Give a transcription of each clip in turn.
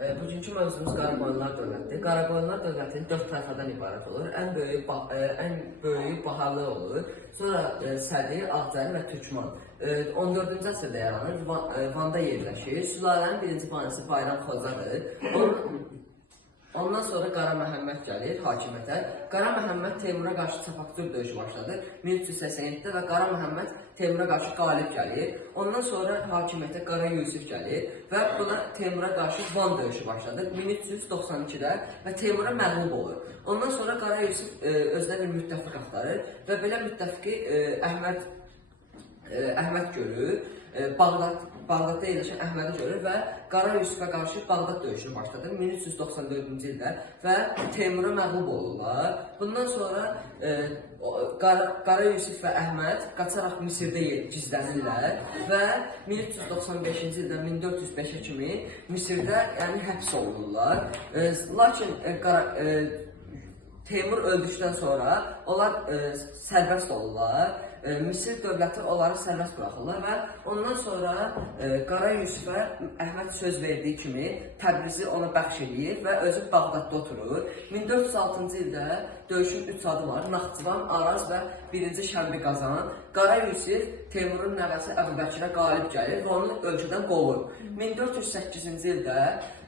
Bugünkü mövzumuz Qaraqoyunlar dövlətidir. Qaraqoyunlar dövləti 4 tayfadan ibarət olur. Ən böyüyü Baharlı olur. Sonra Sədi, Ağcəli və Türkman. 14-cü əsrdə yaranır. Van'da yerləşir. Sülalənin birinci banisi Bayram Xozadır. Ondan sonra Qara Məhəmməd gəlir hakimiyyətə. Qara Məhəmməd Teymura qarşı Çapaqdur döyüşü başladı 1387-də və Qara Məhəmməd Teymura qarşı qalib gəlir. Ondan sonra hakimiyyətə Qara Yusif gəlir və buna Teymura qarşı Van döyüşü başladı 1392-də və Teymura məğlub olur. Ondan sonra Qara Yusif özünə bir müttəfiq axtarır və belə müttəfiqi Əhməd görür. Bağdadda yerləşən Əhmədi görür və Qara Yusifə qarşı Bağdad döyüşünü başladı 1394-cü ildə və Teymura məğlub olurlar. Bundan sonra Qara Yusif və Əhməd qaçaraq Misirdə gizlənirlər və 1395-ci ildən 1405-ə kimi Misirdə həbs olunurlar. Lakin Teymur öldükdən sonra onlar sərbəst olurlar. Misir dövləti onları sərbəst buraxırlar və ondan sonra Qara Yusifə Əhməd söz verdiyi kimi Təbrizi ona bəxş edir və özü Bağdadda oturur. 1406-cı ildə döyüşün 3 adı var. Naxçıvan, Araz və 1-ci Şənbi Qazan. Qara Yusif Teymurun nəvəsi Əbubəkirə qalib gəlir və onu ölkədən qovur. 1408-ci ildə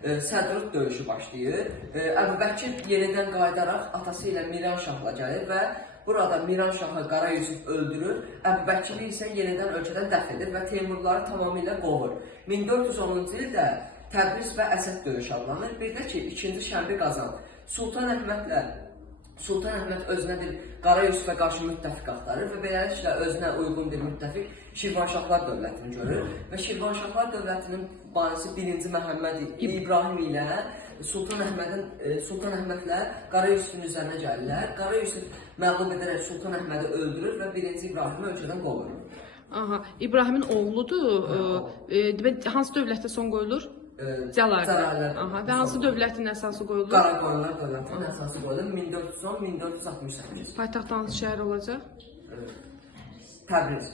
Sədrut döyüşü başlayır. Əbubəkir yenidən qayıdaraq atası ilə Miranşahla gəlir və burada Miranşahı Qara Yusif öldürür, Əbubəkiri isə yenidən ölkədən dəf edir və Teymurları tamamilə qovur. 1410-cu ildə Təbriz və Əsəd döyüşü adlanır. Bir də ki, 2-ci Şənbi Qazan. Sultan Əhməd özünə bir Qara Yusifə qarşı müttəfiq axtarır və beləliklə özünə uyğun bir müttəfiq Şirvanşahlar dövlətini görür və Şirvanşahlar dövlətinin banisi 1-ci Məhəmməd İbrahim ilə Sultan Əhmədlə Qara Yusifin üzərinə gəlirlər. Qara Yusif məğlub edərək Sultan Əhmədi öldürür və 1-ci İbrahimi ölkədən qovur. Aha, İbrahimin oğludur. Hansı dövlətdə son qoyulur? Cəlalilər. Aha, və hansı dövlətin əsası qoyulur? Qaraqoyunlar dövlətinin əsası qoyulur 1410-1468. Paytaxt hansı şəhər olacaq? Təbriz.